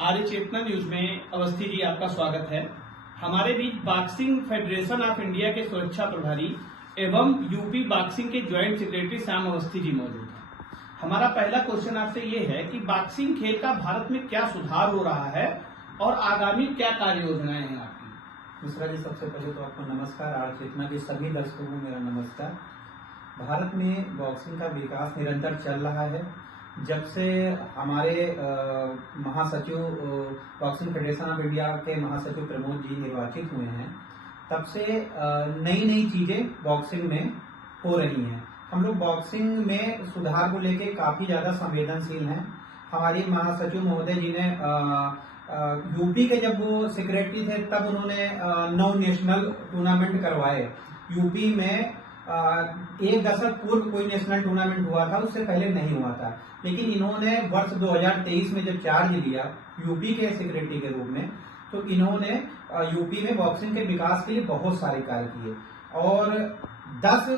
आर्य चेतना news में अवस्थी जी आपका स्वागत है। हमारे बीच बॉक्सिंग फेडरेशन ऑफ इंडिया के सुरक्षा प्रभारी एवं यूपी बॉक्सिंग के ज्वाइंट सेक्रेटरी श्याम अवस्थी जी मौजूद हैं। हमारा पहला क्वेश्चन आपसे ये है कि बॉक्सिंग खेल का भारत में क्या सुधार हो रहा है और आगामी क्या कार्य योजनाएं हैं आपकी? मिश्रा जी, सबसे पहले तो आपको नमस्कार। आर्य चेतना के सभी दर्शकों को मेरा नमस्कार। भारत में बॉक्सिंग का विकास निरंतर चल रहा है। जब से हमारे महासचिव बॉक्सिंग फेडरेशन ऑफ इंडिया के महासचिव प्रमोद जी निर्वाचित हुए हैं, तब से नई नई चीजें बॉक्सिंग में हो रही हैं। हम लोग बॉक्सिंग में सुधार को लेके काफी ज्यादा संवेदनशील हैं। हमारी महासचिव महोदय जी ने यूपी के जब वो सेक्रेटरी थे तब उन्होंने 9 नेशनल टूर्नामेंट करवाए। यूपी में एक दशक पूर्व कोई नेशनल टूर्नामेंट हुआ था, उससे पहले नहीं हुआ था। लेकिन इन्होंने वर्ष 2023 में जब चार्ज लिया यूपी के सेक्रेटरी के रूप में, तो इन्होंने यूपी में बॉक्सिंग के विकास के लिए बहुत सारे कार्य किए और 10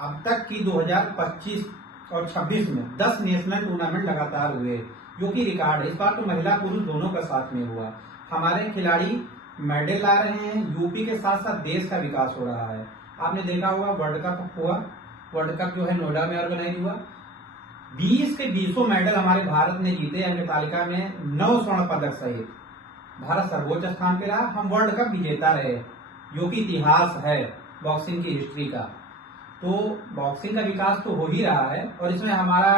अब तक की 2025 और 26 में 10 नेशनल टूर्नामेंट लगातार हुए, जो कि रिकॉर्ड है। इस बार तो महिला पुरुष दोनों का साथ में हुआ। हमारे खिलाड़ी मेडल ला रहे हैं, यूपी के साथ साथ देश का विकास हो रहा है। आपने देखा होगा वर्ल्ड कप हुआ, वर्ल्ड कप जो है नोएडा में ऑर्गेनाइज हुआ। 20 के 20 मेडल हमारे भारत ने जीते। अंक तालिका में 9 स्वर्ण पदक सहित भारत सर्वोच्च स्थान पे रहा। हम वर्ल्ड कप विजेता रहे, जो कि इतिहास है बॉक्सिंग की हिस्ट्री का। तो बॉक्सिंग का विकास तो हो ही रहा है और इसमें हमारा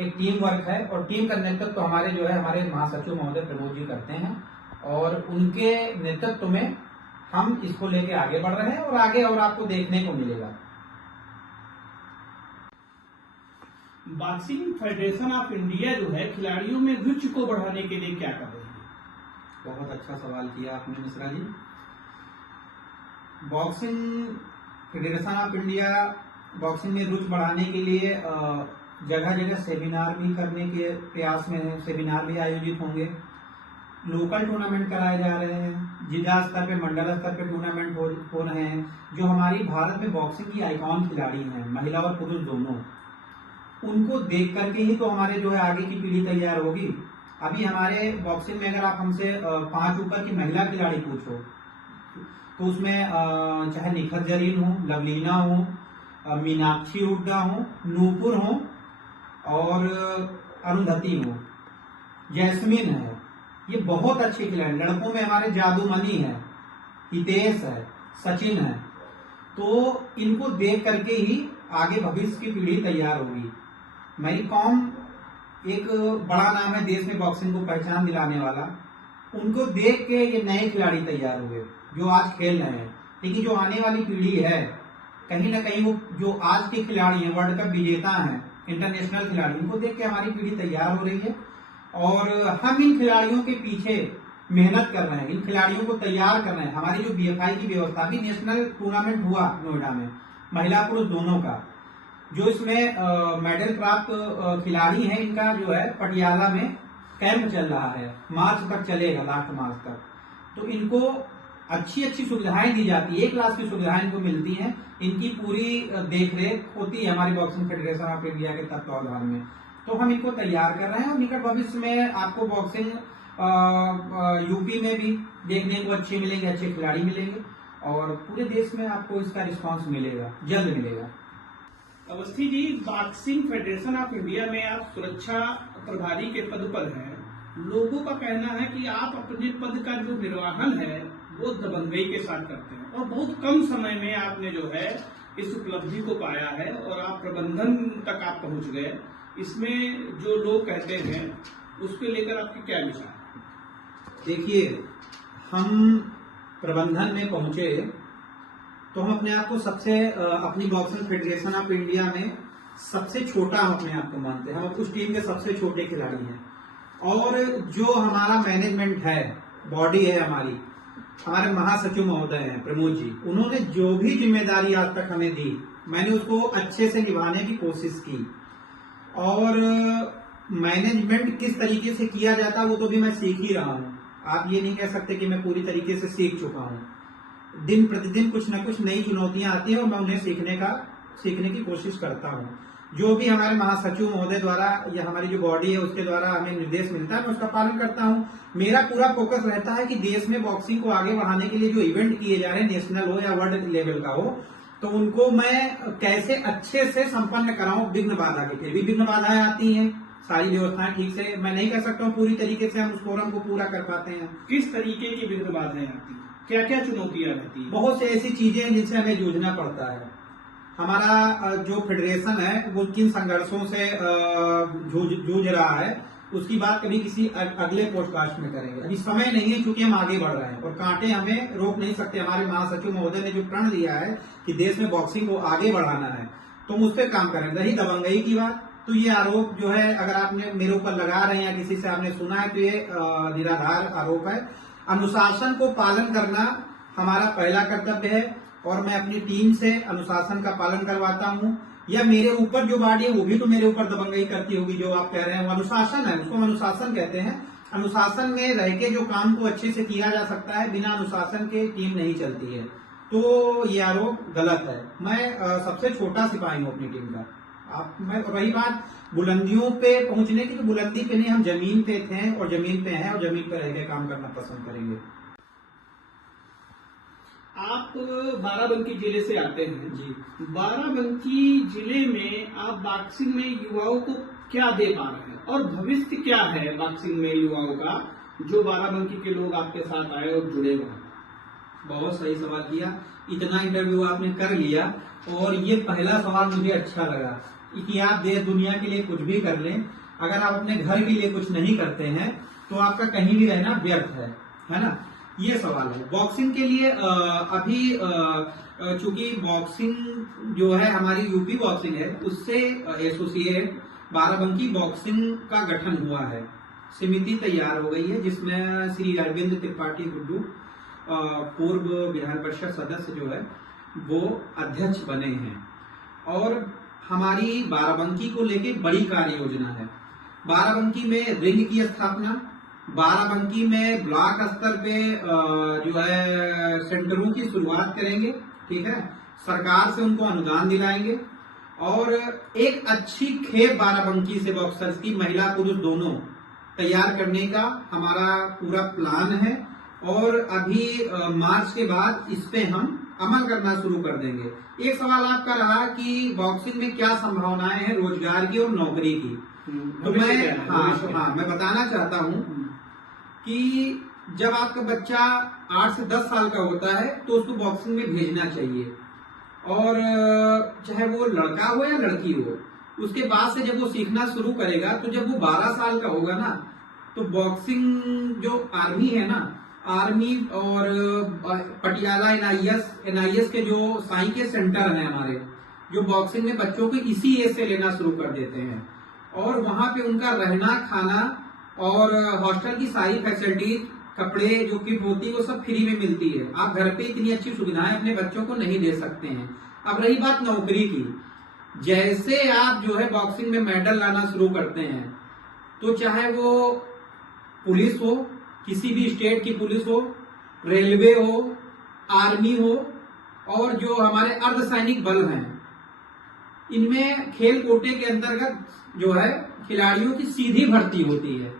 एक टीम वर्क है और टीम का नेतृत्व तो हमारे जो है हमारे महासचिव महोदय प्रमोद जी करते हैं और उनके नेतृत्व में हम इसको लेके आगे बढ़ रहे हैं और आगे और आपको देखने को मिलेगा। बॉक्सिंग फेडरेशन ऑफ इंडिया जो है खिलाड़ियों में रुचि को बढ़ाने के लिए क्या कर रही है? बहुत अच्छा सवाल किया आपने Mishra ji. Boxing federation of India boxing में रुचि बढ़ाने के लिए जगह जगह सेमिनार भी करने के प्रयास में है। सेमिनार भी आयोजित होंगे, लोकल टूर्नामेंट कराए जा रहे हैं, जिला स्तर पे मंडल स्तर पे टूर्नामेंट हो रहे हैं। जो हमारी भारत में बॉक्सिंग की आइकॉन खिलाड़ी हैं, महिला और पुरुष दोनों, उनको देख करके ही तो हमारे जो है आगे की पीढ़ी तैयार होगी। अभी हमारे बॉक्सिंग में अगर आप हमसे 5 ऊपर की महिला खिलाड़ी पूछो तो उसमें चाहे निखत जरीन हो, लवलीना हो, मीनाक्षी हुड्डा हो, नूपुर हो और अरुंधति हो, जैस्मिन है, ये बहुत अच्छे खिलाड़ी। लड़कों में हमारे जादूमणि है, हितेश है, सचिन है। तो इनको देख करके ही आगे भविष्य की पीढ़ी तैयार होगी। मैरी कॉम एक बड़ा नाम है देश में बॉक्सिंग को पहचान दिलाने वाला। उनको देख के ये नए खिलाड़ी तैयार हुए जो आज खेल रहे हैं। लेकिन जो आने वाली पीढ़ी है, कहीं ना कहीं वो जो आज के खिलाड़ी हैं, वर्ल्ड कप विजेता हैं, इंटरनेशनल खिलाड़ी, उनको देख के हमारी पीढ़ी तैयार हो रही है और हम इन खिलाड़ियों के पीछे मेहनत कर रहे हैं, इन खिलाड़ियों को तैयार कर रहे हैं। हमारी जो बीएफआई की व्यवस्था, भी नेशनल टूर्नामेंट हुआ नोएडा में महिला पुरुष दोनों का, जो इसमें मेडल प्राप्त खिलाड़ी हैं, इनका जो है पटियाला में कैंप चल रहा है, मार्च तक चलेगा, लास्ट मार्च तक। तो इनको अच्छी अच्छी सुविधाएं दी जाती है, 1 लाख की सुविधाएं इनको मिलती हैं। इनकी पूरी देखरेख होती है हमारी बॉक्सिंग फेडरेशन ऑफ इंडिया के तत्वावधान में। तो हम इनको तैयार कर रहे हैं और निकट भविष्य में आपको बॉक्सिंग यूपी में भी देखने को अच्छे मिलेंगे, अच्छे खिलाड़ी मिलेंगे और पूरे देश में आपको इसका रिस्पांस मिलेगा, जल्द मिलेगा। Awasthi ji, boxing federation of India में आप सुरक्षा प्रभारी के पद पर हैं। लोगों का कहना है कि आप अपने पद का जो निर्वहन है वो दबंगई के साथ करते हैं और बहुत कम समय में आपने जो है इस उपलब्धि को पाया है और आप प्रबंधन तक आप पहुंच गए। इसमें जो लोग कहते हैं उसको लेकर आपके क्या विचार है? देखिए, हम प्रबंधन में पहुंचे तो हम अपने आप को सबसे अपनी बॉक्सिंग फेडरेशन ऑफ इंडिया में सबसे छोटा हम अपने आप को मानते हैं। हम उस टीम के सबसे छोटे खिलाड़ी हैं और जो हमारा मैनेजमेंट है, बॉडी है हमारे महासचिव महोदय हैं प्रमोद जी, उन्होंने जो भी जिम्मेदारी आज तक हमें दी, मैंने उसको अच्छे से निभाने की कोशिश की और मैनेजमेंट किस तरीके से किया जाता वो तो भी मैं सीख ही रहा हूँ। आप ये नहीं कह सकते कि मैं पूरी तरीके से सीख चुका हूँ। दिन प्रतिदिन कुछ न कुछ नई चुनौतियां आती है और मैं उन्हें सीखने की कोशिश करता हूँ। जो भी हमारे महासचिव महोदय द्वारा या हमारी जो बॉडी है उसके द्वारा हमें निर्देश मिलता है, मैं उसका पालन करता हूं। मेरा पूरा फोकस रहता है कि देश में बॉक्सिंग को आगे बढ़ाने के लिए जो इवेंट किए जा रहे हैं, नेशनल हो या वर्ल्ड लेवल का हो, तो उनको मैं कैसे अच्छे से संपन्न कराऊं विघ्न बाधा के। फिर भी विघ्न बाधाएं आती हैं, सारी व्यवस्थाएं ठीक से मैं नहीं कर सकता हूं, पूरी तरीके से हम उस फोरम को पूरा कर पाते हैं। किस तरीके की विघ्न बाधाएं आती हैं, क्या क्या चुनौतियां रहती हैं? बहुत से ऐसी चीजें हैं जिनसे हमें जूझना पड़ता है। हमारा जो फेडरेशन है वो किन संघर्षों से जूझ रहा है उसकी बात कभी किसी अगले पॉडकास्ट में करेंगे। अभी समय नहीं है क्योंकि हम आगे बढ़ रहे हैं और कांटे हमें रोक नहीं सकते। हमारे महासचिव महोदय ने जो प्रण लिया है कि देश में बॉक्सिंग को आगे बढ़ाना है, तो हम उस पर काम करेंगे। रही दबंगई की बात, तो ये आरोप जो है अगर आपने मेरे ऊपर लगा रहे हैं या किसी से आपने सुना है तो ये निराधार आरोप है। अनुशासन को पालन करना हमारा पहला कर्तव्य है और मैं अपनी टीम से अनुशासन का पालन करवाता हूं। या मेरे ऊपर जो बॉडी है वो भी तो मेरे ऊपर दबंगई करती होगी, जो आप कह रहे हैं वो अनुशासन है, उसको हम अनुशासन कहते हैं। अनुशासन में रह के जो काम को अच्छे से किया जा सकता है, बिना अनुशासन के टीम नहीं चलती है, तो ये आरोप गलत है। मैं सबसे छोटा सिपाही हूँ अपनी टीम का। मैं रही बात बुलंदियों पे पहुंचने की, तो बुलंदी पे नहीं, हम जमीन पे थे और जमीन पे हैं और जमीन पे रह के काम करना पसंद करेंगे। आप बाराबंकी जिले से आते हैं जी। बाराबंकी जिले में आप बॉक्सिंग में युवाओं को क्या दे पा रहे हैं और भविष्य क्या है बॉक्सिंग में युवाओं का, जो बाराबंकी के लोग आपके साथ आए और जुड़े हुए हैं? बहुत सही सवाल किया। इतना इंटरव्यू आपने कर लिया और ये पहला सवाल मुझे अच्छा लगा कि आप देश दुनिया के लिए कुछ भी कर लें, अगर आप अपने घर के लिए कुछ नहीं करते हैं तो आपका कहीं भी रहना व्यर्थ है ना। ये सवाल है बॉक्सिंग के लिए। अभी चूंकि बॉक्सिंग जो है हमारी यूपी बॉक्सिंग है, उससे एसोसिएट बाराबंकी बॉक्सिंग का गठन हुआ है, समिति तैयार हो गई है जिसमें श्री अरविंद त्रिपाठी गुड्डू पूर्व विधान परिषद सदस्य जो है वो अध्यक्ष बने हैं। और हमारी बाराबंकी को लेके बड़ी कार्य योजना है। बाराबंकी में रिंग की स्थापना, बाराबंकी में ब्लॉक स्तर पे जो है सेंटरों की शुरुआत करेंगे, ठीक है। सरकार से उनको अनुदान दिलाएंगे और एक अच्छी खेप बाराबंकी से बॉक्सर्स की, महिला पुरुष दोनों, तैयार करने का हमारा पूरा प्लान है। और अभी मार्च के बाद इस पे हम अमल करना शुरू कर देंगे। एक सवाल आपका रहा कि बॉक्सिंग में क्या संभावनाएं हैं रोजगार की और नौकरी की, तो मैं बताना चाहता हूं कि जब आपका बच्चा 8 से 10 साल का होता है तो उसको बॉक्सिंग में भेजना चाहिए, और चाहे वो लड़का हो या लड़की हो। उसके बाद से जब वो सीखना शुरू करेगा तो जब वो 12 साल का होगा ना, तो बॉक्सिंग जो आर्मी है ना, आर्मी और पटियाला एनआईएस के जो साई के सेंटर हैं हमारे, जो बॉक्सिंग में बच्चों को इसी एज से लेना शुरू कर देते हैं और वहां पे उनका रहना, खाना और हॉस्टल की सारी फैसिलिटीज, कपड़े जो किट होती है वो सब फ्री में मिलती है। आप घर पे इतनी अच्छी सुविधाएं अपने बच्चों को नहीं दे सकते हैं। अब रही बात नौकरी की, जैसे आप जो है बॉक्सिंग में मेडल लाना शुरू करते हैं, तो चाहे वो पुलिस हो, किसी भी स्टेट की पुलिस हो, रेलवे हो, आर्मी हो, और जो हमारे अर्धसैनिक बल हैं, इनमें खेल कोटे के अंतर्गत जो है खिलाड़ियों की सीधी भर्ती होती है।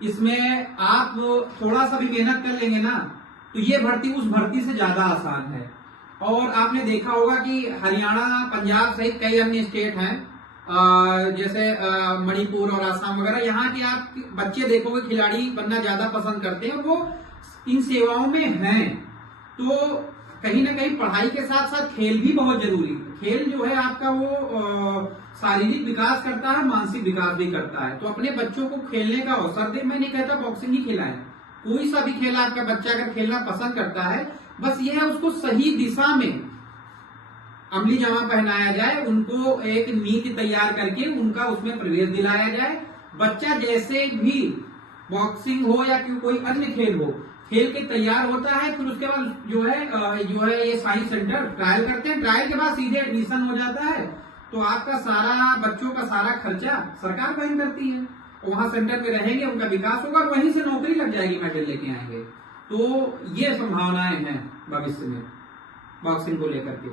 इसमें आप थोड़ा सा भी मेहनत कर लेंगे ना, तो ये भर्ती उस भर्ती से ज्यादा आसान है। और आपने देखा होगा कि हरियाणा, पंजाब सहित कई अन्य स्टेट हैं, जैसे मणिपुर और आसाम वगैरह, यहाँ के आप बच्चे देखोगे खिलाड़ी बनना ज्यादा पसंद करते हैं और वो इन सेवाओं में हैं। तो कहीं ना कहीं पढ़ाई के साथ साथ खेल भी बहुत जरूरी है। खेल जो है आपका वो शारीरिक विकास करता है, मानसिक विकास भी करता है। तो अपने बच्चों को खेलने का अवसर दे। मैं नहीं कहता बॉक्सिंग ही खिलाएं, कोई सा भी खेल आपका बच्चा अगर खेलना पसंद करता है, बस ये है उसको सही दिशा में अमली जामा पहनाया जाए, उनको एक नीति तैयार करके उनका उसमें प्रवेश दिलाया जाए। बच्चा जैसे भी बॉक्सिंग हो या कोई अन्य खेल हो, खेल के तैयार होता है, फिर उसके बाद जो है ये साइंस सेंटर ट्रायल करते हैं। ट्रायल के बाद सीधे एडमिशन हो जाता है, तो आपका सारा बच्चों का सारा खर्चा सरकार वहन करती है। वहां सेंटर पे रहेंगे, उनका विकास होगा, वहीं से नौकरी लग जाएगी, मेडल लेके आएंगे। तो ये संभावनाएं हैं भविष्य में बॉक्सिंग को लेकर के।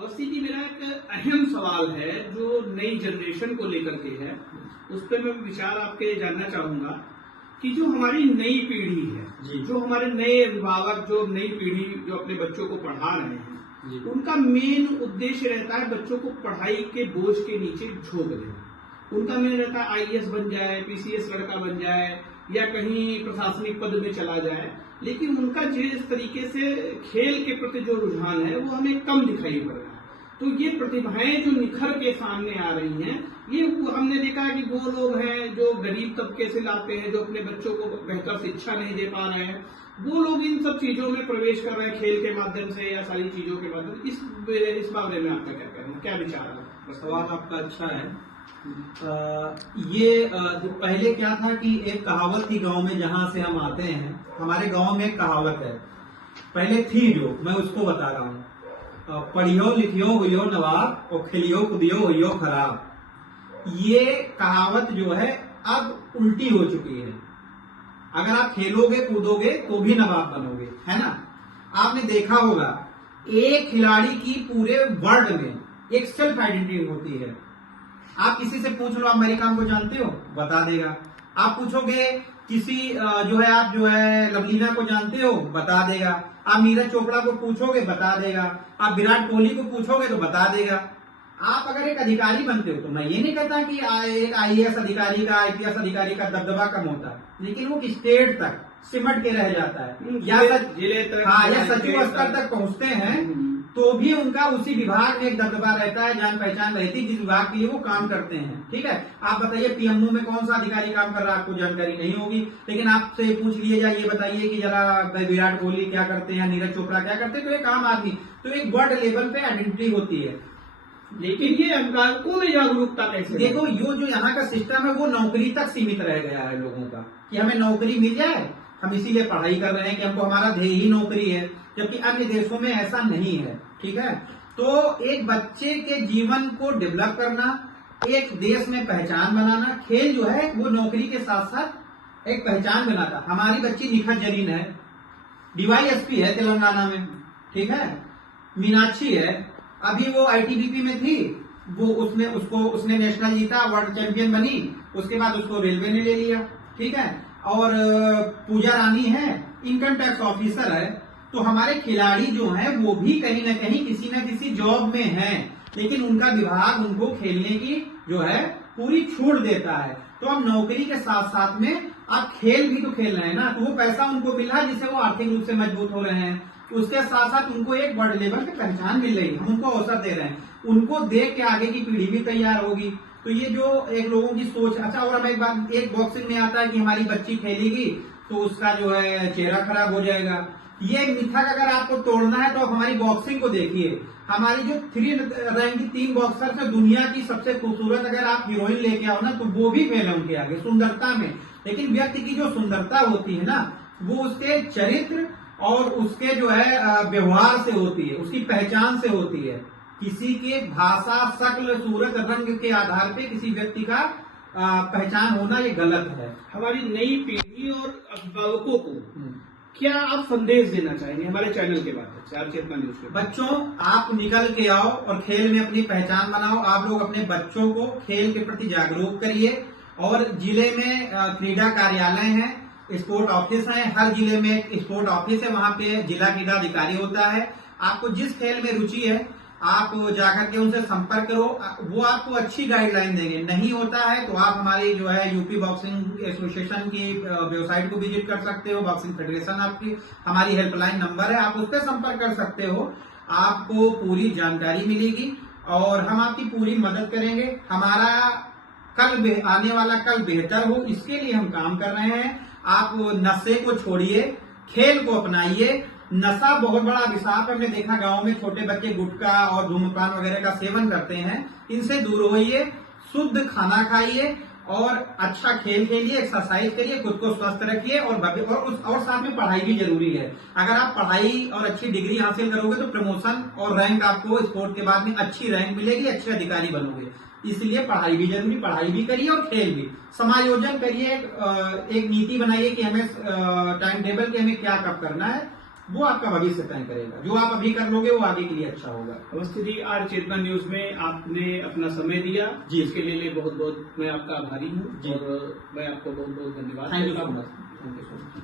अवस्थी जी, मेरा एक अहम सवाल है जो नई जनरेशन को लेकर के है, उस पर मैं विचार आपके जानना चाहूंगा कि जो हमारी नई पीढ़ी है, जो हमारे नए अभिभावक, जो नई पीढ़ी जो अपने बच्चों को पढ़ा रहे हैं, उनका मेन उद्देश्य रहता है बच्चों को पढ़ाई के बोझ के नीचे झोंक देना। उनका मेन रहता है आईएएस बन जाए, पीसीएस लड़का बन जाए, या कहीं प्रशासनिक पद में चला जाए, लेकिन उनका जिस तरीके से खेल के प्रति जो रुझान है वो हमें कम दिखाई पड़ रहा है। तो ये प्रतिभाएं जो निखर के सामने आ रही हैं, ये हमने देखा है कि वो लोग हैं जो गरीब तबके से लाते हैं, जो अपने बच्चों को बेहतर शिक्षा नहीं दे पा रहे हैं, वो लोग इन सब चीजों में प्रवेश कर रहे हैं खेल के माध्यम से या सारी चीजों के माध्यम से। इस बारे में आपका क्या कहना, क्या विचार है? सवाल आपका अच्छा है। जो पहले क्या था कि एक कहावत थी गांव में, जहां से हम आते हैं, हमारे गांव में एक कहावत है, पहले थी जो मैं उसको बता रहा हूँ, पढ़ियो लिखियो हुइयो नवाब और खेलियो कूदियो हुइयो खराब। ये कहावत जो है अब उल्टी हो चुकी है। अगर आप खेलोगे कूदोगे तो भी नवाब बनोगे, है ना। आपने देखा होगा एक खिलाड़ी की पूरे वर्ल्ड में एक सेल्फ आइडेंटिटी होती है। आप किसी से पूछ लो आप मेरी काम को जानते हो, बता देगा। आप पूछोगे किसी आप लवलीना को जानते हो, बता देगा। आप नीरज चोपड़ा को पूछोगे, बता देगा। आप विराट कोहली को पूछोगे तो बता देगा। आप अगर एक अधिकारी बनते हो, तो मैं ये नहीं कहता कि एक आईएएस अधिकारी का, आईपीएस अधिकारी का दबदबा कम होता है, लेकिन वो स्टेट तक सिमट के रह जाता है, या जिले तक, या सचिव स्तर तक पहुंचते हैं, तो भी उनका उसी विभाग में एक दबदबा रहता है, जान पहचान रहती है जिस विभाग के लिए वो काम करते हैं। ठीक है, आप बताइए पीएमओ में कौन सा अधिकारी काम कर रहा है, आपको जानकारी नहीं होगी, लेकिन आपसे पूछ लिया जाए, ये बताइए कि जरा विराट कोहली क्या करते हैं, नीरज चोपड़ा क्या करते हैं, तो एक आम आदमी, तो एक वर्ल्ड लेवल पे आइडेंटिटी होती है। लेकिन ये अभिभावकों में जागरूकता कैसे? देखो, ये जो यहाँ का सिस्टम है वो नौकरी तक सीमित रह गया है लोगों का, कि हमें नौकरी मिल जाए, हम इसीलिए पढ़ाई कर रहे हैं कि हमको हमारा ध्येय ही नौकरी है, जबकि अन्य देशों में ऐसा नहीं है। ठीक है, तो एक बच्चे के जीवन को डेवलप करना, एक देश में पहचान बनाना, खेल जो है वो नौकरी के साथ साथ एक पहचान बनाता। हमारी बच्ची निखत जरीन है, डीवाईएसपी है तेलंगाना में, ठीक है, मीनाक्षी है, अभी वो आईटीबीपी में थी, वो उसने नेशनल जीता, वर्ल्ड चैंपियन बनी, उसके बाद उसको रेलवे ने ले लिया। ठीक है, और पूजा रानी है, इनकम टैक्स ऑफिसर है। तो हमारे खिलाड़ी जो हैं वो भी कहीं ना कहीं किसी न किसी जॉब में हैं, लेकिन उनका विभाग उनको खेलने की जो है पूरी छूट देता है। तो अब नौकरी के साथ साथ में आप खेल भी तो खेल रहे हैं ना, तो वो पैसा उनको मिल रहा है जिससे वो आर्थिक रूप से मजबूत हो रहे हैं। उसके साथ साथ उनको एक वर्ल्ड लेवल पे पहचान मिल रही है, हम उनको अवसर दे रहे हैं, उनको देख के आगे की पीढ़ी भी तैयार होगी। तो ये जो एक लोगों की सोच, अच्छा, और हम एक बॉक्सिंग में आता है कि हमारी बच्ची खेलेगी तो उसका जो है चेहरा खराब हो जाएगा। ये मिथक अगर आपको तोड़ना है तो हमारी बॉक्सिंग को देखिए। हमारी जो 3 रैंक की 3 बॉक्सर से दुनिया की सबसे खूबसूरत अगर आप हीरोइन लेके आओ ना, तो वो भी फेल है उनके आगे सुंदरता में। लेकिन व्यक्ति की जो सुंदरता होती है ना, वो उसके चरित्र और उसके जो है व्यवहार से होती है, उसकी पहचान से होती है। किसी के भाषा, शक्ल, सूरत, रंग के आधार पे किसी व्यक्ति का पहचान होना ये गलत है। हमारी नई पीढ़ी और अभिभावकों को क्या आप संदेश देना चाहेंगे हमारे चैनल के माध्यम से, आप चेतना न्यूज के? बच्चों, आप निकल के आओ और खेल में अपनी पहचान बनाओ। आप लोग अपने बच्चों को खेल के प्रति जागरूक करिए, और जिले में क्रीड़ा कार्यालय है, स्पोर्ट ऑफिस है, हर जिले में एक स्पोर्ट ऑफिस है, वहाँ पे जिला क्रीड़ा अधिकारी होता है। आपको जिस खेल में रुचि है आप जाकर के उनसे संपर्क करो, वो आपको अच्छी गाइडलाइन देंगे। नहीं होता है तो आप हमारी जो है यूपी बॉक्सिंग एसोसिएशन की वेबसाइट को विजिट कर सकते हो, बॉक्सिंग फेडरेशन आपकी हमारी हेल्पलाइन नंबर है, आप उस पर संपर्क कर सकते हो। आपको पूरी जानकारी मिलेगी और हम आपकी पूरी मदद करेंगे। हमारा आने वाला कल बेहतर हो, इसके लिए हम काम कर रहे हैं। आप नशे को छोड़िए, खेल को अपनाइए। नशा बहुत बड़ा अभिशाप है। हमने देखा गांव में छोटे बच्चे गुटखा और धूम्रपान वगैरह का सेवन करते हैं। इनसे दूर होइए, शुद्ध खाना खाइए और अच्छा खेल खेलिए, एक्सरसाइज करिए, खुद को स्वस्थ रखिए और साथ में पढ़ाई भी जरूरी है। अगर आप पढ़ाई और अच्छी डिग्री हासिल करोगे तो प्रमोशन और रैंक आपको स्पोर्ट के बाद में अच्छी रैंक मिलेगी, अच्छे अधिकारी बनोगे। इसलिए पढ़ाई भी जरूरी, पढ़ाई भी करिए और खेल भी। समायोजन करिए, एक नीति बनाइए कि हमें टाइम टेबल के हमें क्या कब करना है, वो आपका भविष्य तय करेगा। जो आप अभी कर लोगे वो आगे के लिए अच्छा होगा। अवस्थी जी, आज चेतना न्यूज में आपने अपना समय दिया जी। इसके लिए बहुत बहुत मैं आपका आभारी हूँ जी। और मैं आपको बहुत बहुत धन्यवाद थैंक यू देता सो हूँ। Much. Thank you so much.